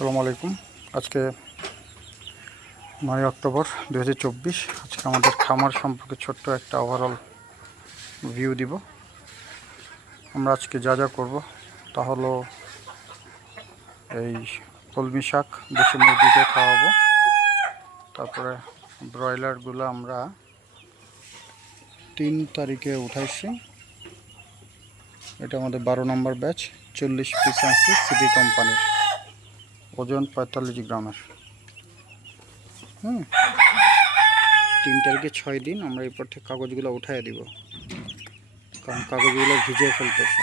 আসসালামু আলাইকুম। আজকে 9 অক্টোবর 2024। আজকে আমাদের খামার সম্পর্কে ছোট্ট একটা ওভারঅল ভিউ দিব। আমরা আজকে যা যা করব তা হলো এই কলমি শাক দেশি মুরগিকে খাওয়াবো। তারপরে ব্রয়লারগুলো আমরা 3 তারিখে উঠাইছি। এটা আমাদের 12 নম্বর ব্যাচ, 40 পিস আনছি সিটি কোম্পানির, ওজন 45 গ্রামের। 3 তারিখে 6 দিন আমরা এরপর থেকে কাগজগুলো উঠাইয়া দিব, কারণ কাগজগুলো ভিজিয়ে ফেলতেছে।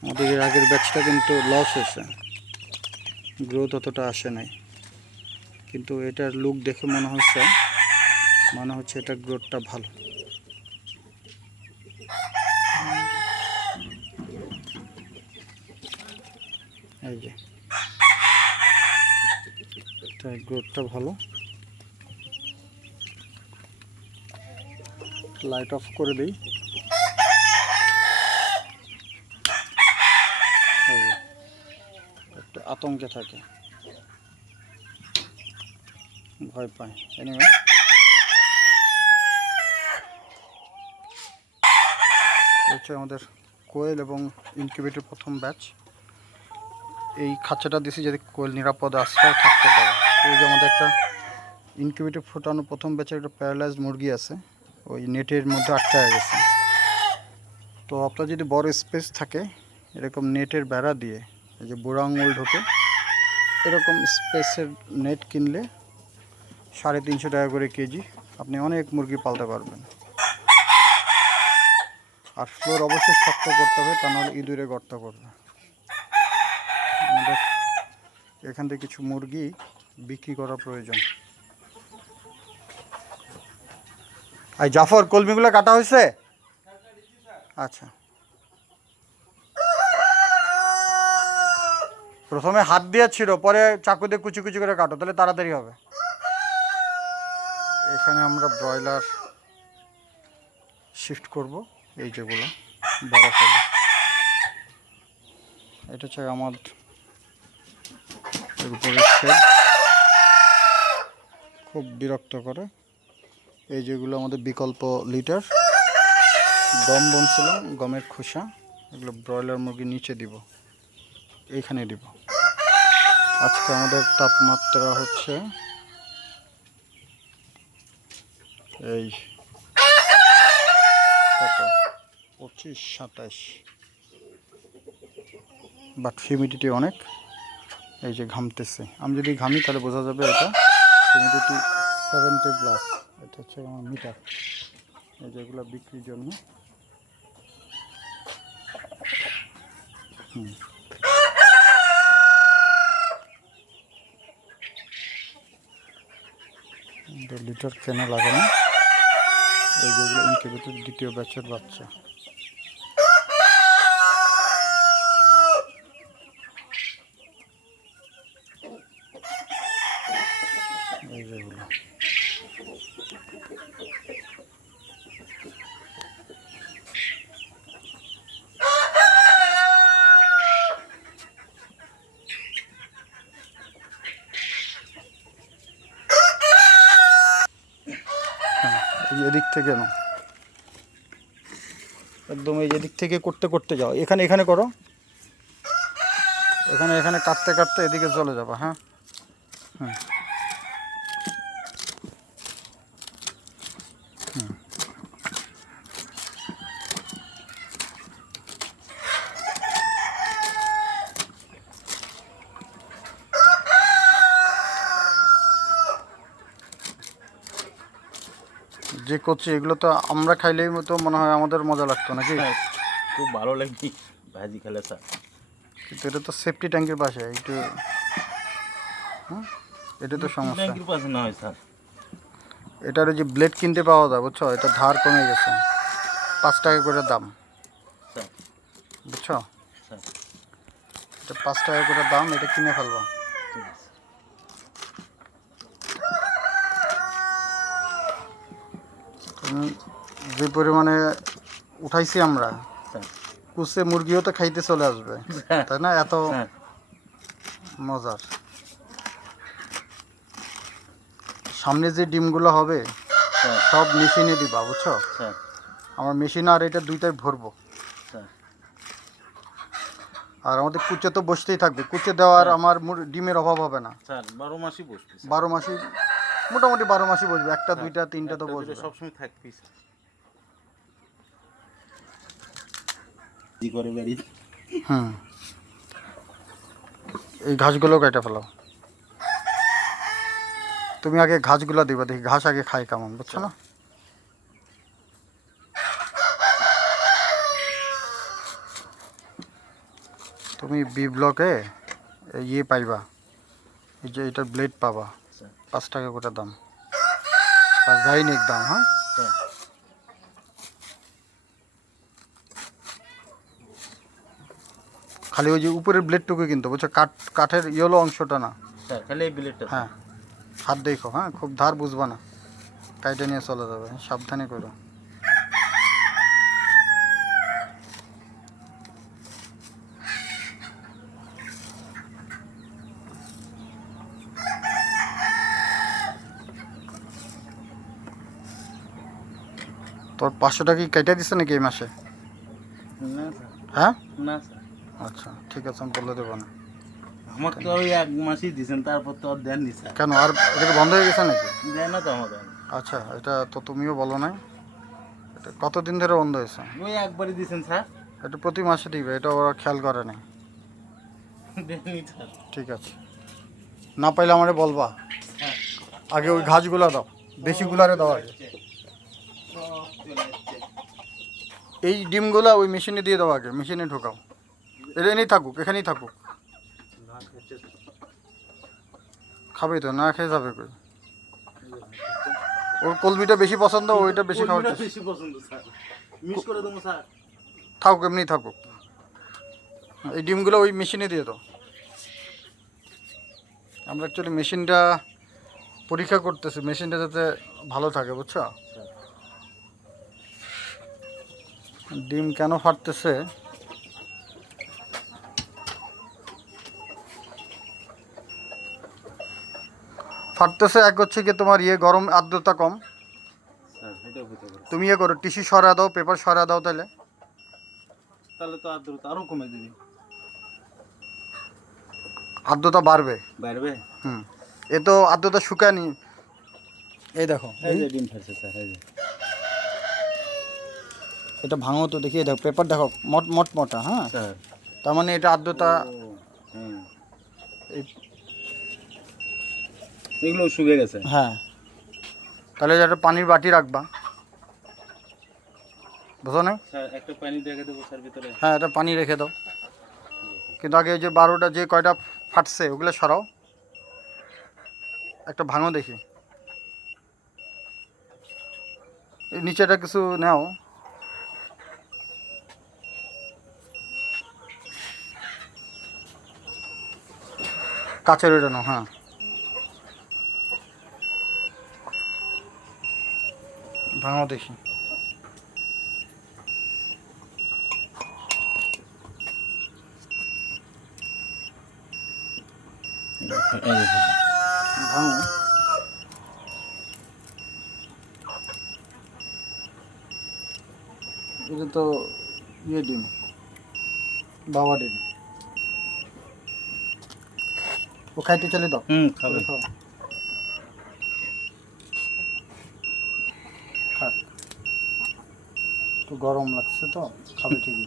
আমাদের এর আগের ব্যাচটা কিন্তু লস হয়েছে, গ্রোথ অতটা আসে নাই, কিন্তু এটার লুক দেখে মনে হচ্ছে এটার গ্রোথটা ভালো। এই যে এটার গ্রোথটা ভালো। লাইট অফ করে দিই। একটা আতঙ্কে থাকে, ভয় পায়। এনিওয়ে, হচ্ছে আমাদের কোয়েল এবং ইনকিউবেটর প্রথম ব্যাচ। এই খাঁচাটা দিছি যাতে কোয়েল নিরাপদে আশ্রয় থাকতে পারে। ওই যে আমাদের একটা ইনকিউবেটর ফোটানো প্রথম ব্যাচের একটা প্যারালাইজড মুরগি আছে, ওই নেটের মধ্যে আটকায় গেছে। তো আপনার যদি বড় স্পেস থাকে, এরকম নেটের বেড়া দিয়ে, এই যে বুড়ো আঙুল ঢোকে এরকম স্পেসের নেট কিনলে 350 টাকা করে কেজি, আপনি অনেক মুরগি পালতে পারবেন। আর ফ্লোর অবশ্যই শক্ত করতে হবে, তা নাহলে ইঁদুরে গর্ত করবে। আমাদের এখান থেকে কিছু মুরগি বিক্রি করা প্রয়োজন। আর জাফর, কলমিগুলো কাটা হয়েছে? আচ্ছা, প্রথমে হাত দিয়ে ছিল, পরে চাকু দিয়ে কুচি কুচি করে কাটো, তাহলে তাড়াতাড়ি হবে। এখানে আমরা ব্রয়লার শিফট করব, এই যেগুলো বড় হবে। এটা হচ্ছে আমার উপরের শেড, খুব বিরক্ত করে। এই যেগুলো আমাদের বিকল্প লিটার, গম বলছিলাম, গমের খোসা, এগুলো ব্রয়লার মুরগি নিচে দিব, এইখানে দিব। আজকে আমাদের তাপমাত্রা হচ্ছে এই কত 25-27, বাট হিউমিডিটি অনেক। এই যে ঘামতেছে, আমি যদি ঘামি তাহলে বোঝা যাবে এটা হিউমিডিটি 70+। এটা হচ্ছে আমার মিটার। এই যেগুলো বিক্রির জন্য। লিটার কেনা লাগানো। এই যেগুলো ইনকিউবেটর দ্বিতীয় ব্যাচের বাচ্চা। এই যেগুলো এদিক থেকে না, একদম এই এদিক থেকে করতে করতে যাও, এখানে করো, এখানে কাটতে কাটতে এদিকে চলে যাবো। হ্যাঁ, যে করছি এগুলো তো আমরা খাইলেই মতো মনে হয় আমাদের মজা লাগতো নাকি? খুব ভালো লাগে ভাজি খেলে স্যার, কিন্তু এটা তো সেফটি ট্যাঙ্কের পাশে একটু, এটা তো সমস্যা। ট্যাঙ্কির পাশে না হয় স্যার, এটার যে ব্লেড কিনতে পাওয়া যায়, বুঝছো, এটা ধার কমে গেছে, 5 টাকা করে দাম, স্যার বুঝছো, স্যার এটা 5 টাকা করে দাম, এটা কিনে ফেলবা। ঠিক আছে। যে পরিমাণে উঠাইছি আমরা, স্যার কুচে মুরগিও তো খাইতে চলে আসবে, স্যার তাই না? এত স্যার মজার। সামনে যে ডিমগুলো হবে স্যার সব মেশিনে দিবা, বুঝছো? স্যার আমার মেশিন আর এটা দুইটাই ভরবো। স্যার আর আমাদের কুচে তো বসতেই থাকবে, কুচে দেওয়ার আমার ডিমের অভাব হবে না। স্যার 12 মাসই বসবে স্যার। 12 মাসই, মোটামুটি 12 মাসই বসবে, একটা স্যার, দুইটা তিনটা তো একটা দুটো বসবে। সবসময় থাকবি স্যার। কি করে বাড়ি? হুম, এই ঘাসগুলো কেটে ফেলাও। তুমি আগে ঘাসগুলো দিবা, দেখি ঘাস আগে খাই কেমন, বুঝছো না? তুমি বি ব্লকে ইয়ে পাইবা, এই যে এটার ব্লেড পাবা, স্যার 5 টাকা করে দাম, আর যাইনিক দাম। হ্যাঁ, স্যার খালি ওই যে উপরের ব্লেডটুকু কিন্তু, বুঝছো? কাঠের ইয়েলো অংশটা না। স্যার খালি এই বিলেটটা হ্যাঁ, হাত দেখো, হ্যাঁ, খুব ধার বুঝবা না, কাইটা নিয়ে চলে যাবে, সাবধানে করো। তোর 500 টাকা কি কেটে দিচ্ছে নাকি এই মাসে? না স্যার হ্যাঁ, না স্যার, আচ্ছা ঠিক আছে, আমি বলে দেবো না। আমার তো ওই 1 মাসই দিয়েছেন, তারপর তো আর দেননি স্যার। কেন, আর এটা বন্ধ হয়ে গেছে নাকি? দেয় না তো আমাদের। আচ্ছা, এটা তো তুমিও বলো নাই, এটা কতদিন ধরে বন্ধ হয়েছে? ওই একবারই দিয়েছেন স্যার, এটা প্রতি মাসে দিবে, এটা ওরা খেয়াল করে নাই। দেননি স্যার। ঠিক আছে, না পাইলে আমারে বলবা। হ্যাঁ আগে ওই ঘাসগুলো দাও, বেশিগুলারে দাও আগে। সব চলে যাচ্ছে। এই ডিমগুলো ওই মেশিনে দিয়ে দাও আগে, মেশিনে ঢোকাও। এটা এনেই থাকুক, এখানেই থাকুক। না খাচ্ছে স্যার। খাবেই তো, না খেয়ে যাবে কই? ওর কলমিটা বেশি পছন্দ, ওইটা বেশি খাওয়ার কোনটা চেষ্টা- বেশি পছন্দ স্যার? মিস করে দেবো স্যার। থাকুক, এমনি থাকুক। এই ডিমগুলো ওই মেশিনে দিয়ে দাও। আমরা অ্যাকচুয়ালি মেশিনটা পরীক্ষা করতেছি, মেশিনটা যাতে ভালো থাকে, বুঝছো? ডিম কেন ফাটতেছে, ফাটতেছে এক হচ্ছে কি তোমার ইয়ে গরম, আর্দ্রতা কম। স্যার এটাও হতে পারে। তুমি ইয়ে করো, টিস্যু সরা দাও, পেপার সরা দাও, তাহলে তাহলে তো আর্দ্রতা আরও কমে দেবে। আর্দ্রতা বাড়বে। বাড়বে? হুম, এ তো আর্দ্রতা শুকায়নি, এই দেখো, এই যে ডিম ফাটছে স্যার, এই যে। এটা ভাঙো তো দেখি, দেখো পেপার দেখো, মট মোটা। হ্যাঁ, স্যার তার মানে এটা আর্দ্রতা, হ্যাঁ এই- এগুলো শুকিয়ে গেছে। হ্যাঁ, তাহলে একটা পানির বাটি রাখবা, বুঝো না? স্যার একটা পানি রেখে দেবো স্যার ভিতরে। হ্যাঁ, এটা পানি রেখে দাও, কিন্তু আগে ওই যে 12টা যে কয়টা ফাটছে ওগুলো সরাও, একটা ভাঙো দেখি, এই নিচেটা কিছু নাও। কাচের ওইটা নাও, হ্যাঁ। ভাঙো দেখি, এই যে স্যার। ভাঙো। এটা তো ইয়ে ডিম, বাবা ডিম, ও খাইতে চলে দাও। খাবে। খাও। খাক, একটু গরম লাগছে তো, খাবে ঠিকই,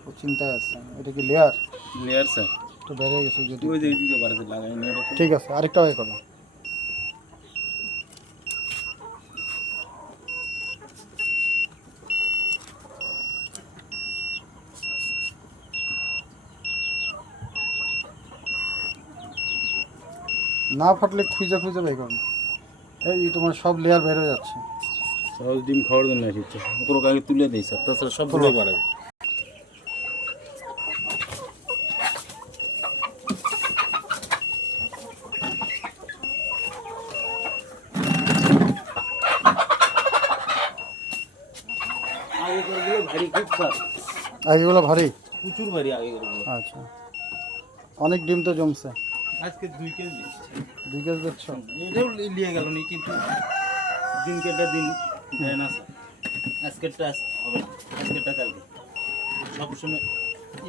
ও চিন্তায় আছে। এটা কি লেয়ার লেয়ার স্যার। একটু বেড়ে গেছে যদি। ওই যে এদিকে বাড়াতে লাগাই নিয়ে রাখো। ঠিক আছে, আরেকটা ওয়ে করো। না ফাটলে খুঁজে খুঁজে বের করো, এই তোমার সব লেয়ার বের হয়ে যাচ্ছে। সব ডিম খাওয়ার জন্য এসেছে, পুরো আগে তুলে দিই স্যার, তাছাড়া সবগুলোই বাড়াবে। আগেকারগুলো ভারী খুব স্যার। আগেগুলো ভারী। প্রচুর বাড়ি আগে গরুগুলো। আচ্ছা, অনেক ডিম তো জমছে। আজকে 2 কেজি দিচ্ছি। 2 কেজি দিচ্ছ? এটাও লিয়ে গেল নি, কিন্তু দিনকেটা দিন দেয় না স্যার। আজকেরটা হবে না, আজকেরটা কালকে। সবসময়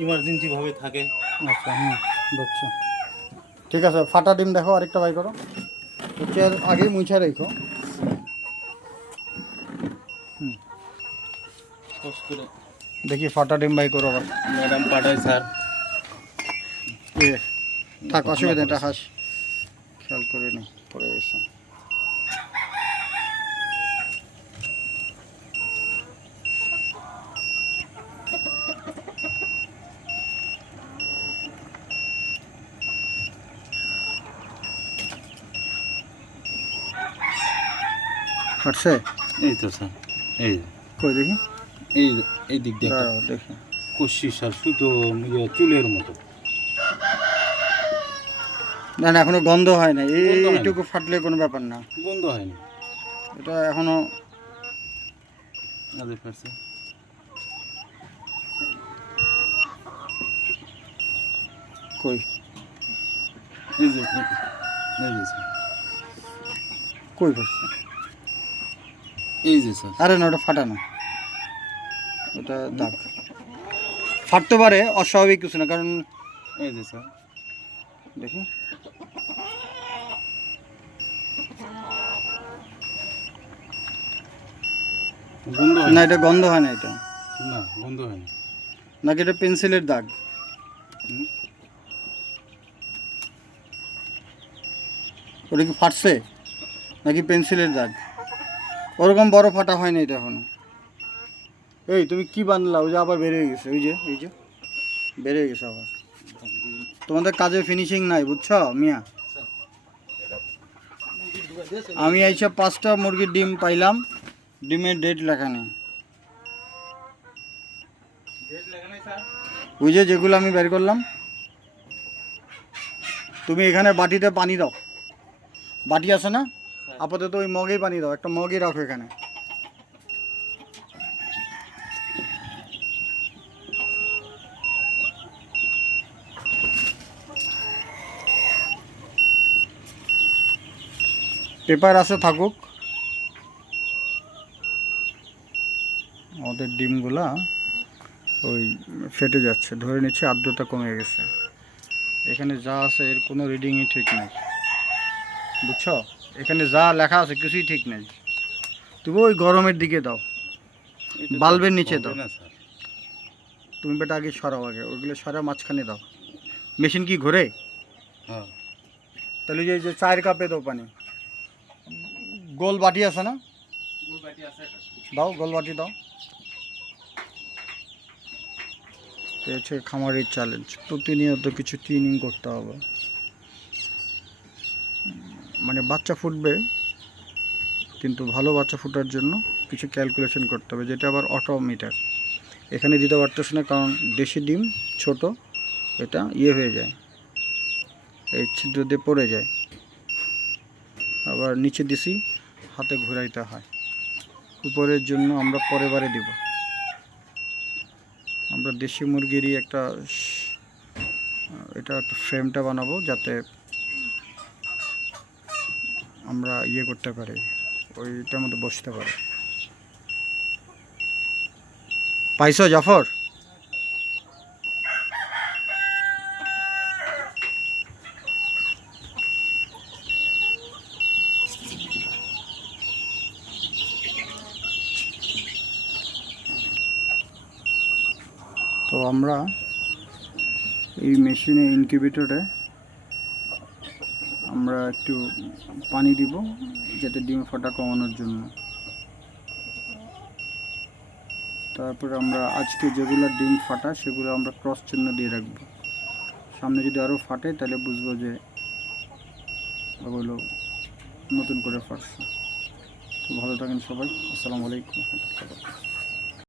ইমার্জেন্সি ভাবে থাকে। আচ্ছা, বুঝছো। ঠিক আছে, ফাটা ডিম দেখো, আরেকটা বাই করো। হচ্ছে আগেই মুছে রেখো। কষ্ট করে দেখি ফাটা ডিম বাই করো আবার। ম্যাডাম পাঠায় স্যার। এ থাক, অসুবিধা নেই, এটা হাস খেয়াল করে নি পরে এসে। হাঁটছে? এই তো স্যার, এই কই দেখি, এই এই দিক দিয়ে দাঁড়াও দেখি। কষি স্যার, শুধু চুলের মতো। না না, এখনো গন্ধ হয় না। গন্ধ হয় না। এইটুকু ফাটলে কোনো ব্যাপার না, বন্ধ হয়নি। এটা এখনো আগে ফাটছে। কই, এই যে এই যে স্যার, কই ফাটছে? এই যে স্যার। আরে না, ওটা ফাটা না, ওটা দাগ। ফাটতে পারে, অস্বাভাবিক কিছু না, কারণ এই যে স্যার, দেখি বন্ধ হয় না, না। এটা গন্ধ হয় না। এটা না, বন্ধ হয়নি। নাকি এটা পেন্সিলের দাগ? হুম। ওটা কি ফাটছে নাকি পেন্সিলের দাগ? ওরকম বড় ফাটা হয় না এটা এখনো। এই তুমি কি বানলা? ওই যে আবার বেরিয়ে গেছে, ওই যে এই যে বেরিয়ে গেছে আবার। তোমাদের কাজে ফিনিশিং নাই, বুঝছো মিয়া। আমি এইসব 5টা মুরগির ডিম পাইলাম, ডিমের ডেট লেখা নেই। ওই যে যেগুলো আমি বের করলাম। তুমি এখানে বাটিতে পানি দাও, বাটি আছে না? আপাতত ওই মগেই পানি দাও, একটা মগই রাখো এখানে। পেপার আছে, থাকুক। আমাদের ডিমগুলা ওই ফেটে যাচ্ছে, ধরে নিচ্ছে আর্দ্রতা কমে গেছে। এখানে যা আছে এর কোনো রিডিংই ঠিক নেই, বুঝছো? এখানে যা লেখা আছে কিছুই ঠিক নেই। তুমি ওই গরমের দিকে দাও, বাল্বের নিচে দাও। না স্যার, তুমি বেটা আগে সরাও, আগে ওইগুলো সরা, মাঝখানে দাও। মেশিন কি ঘোরে? হ্যাঁ। তাহলে ওই যে 4 কাপে দাও পানি। গোল বাটি আছে না? দাও, গোল বাটি দাও। এই হচ্ছে খামারের চ্যালেঞ্জ, প্রতিনিয়ত কিছু ট্রেনিং করতে হবে। মানে বাচ্চা ফুটবে, কিন্তু ভালো বাচ্চা ফোটার জন্য কিছু ক্যালকুলেশন করতে হবে, যেটা আবার অটোমিটার। এখানে দিতে পারতেছে না, কারণ দেশি ডিম ছোট, এটা হয়ে যায়, এই ছিদ্র দিয়ে পড়ে যায়। আবার নিচে দিছি, হাতে ঘুরাইতে হয়। উপরের জন্য আমরা পরের বারে দিব। আমরা দেশি মুরগিরই একটা এটা একটা ফ্রেমটা বানাবো, যাতে আমরা করতে পারি, ওইটার মধ্যে বসতে পারি। পাইছো জাফর? তো আমরা এই মেশিনে, ইনকিউবেটরে আমরা একটু পানি দিব, যাতে ডিম ফাটা কমানোর জন্য। তারপর আমরা আজকে যেগুলো ডিম ফাটা সেগুলো আমরা ক্রস চিহ্ন দিয়ে রাখবো। সামনে যদি আরও ফাটে তাহলে বুঝবো যে ওগুলো নতুন করে ফাটছে। তো ভালো থাকেন সবাই, আসসালামু আলাইকুম।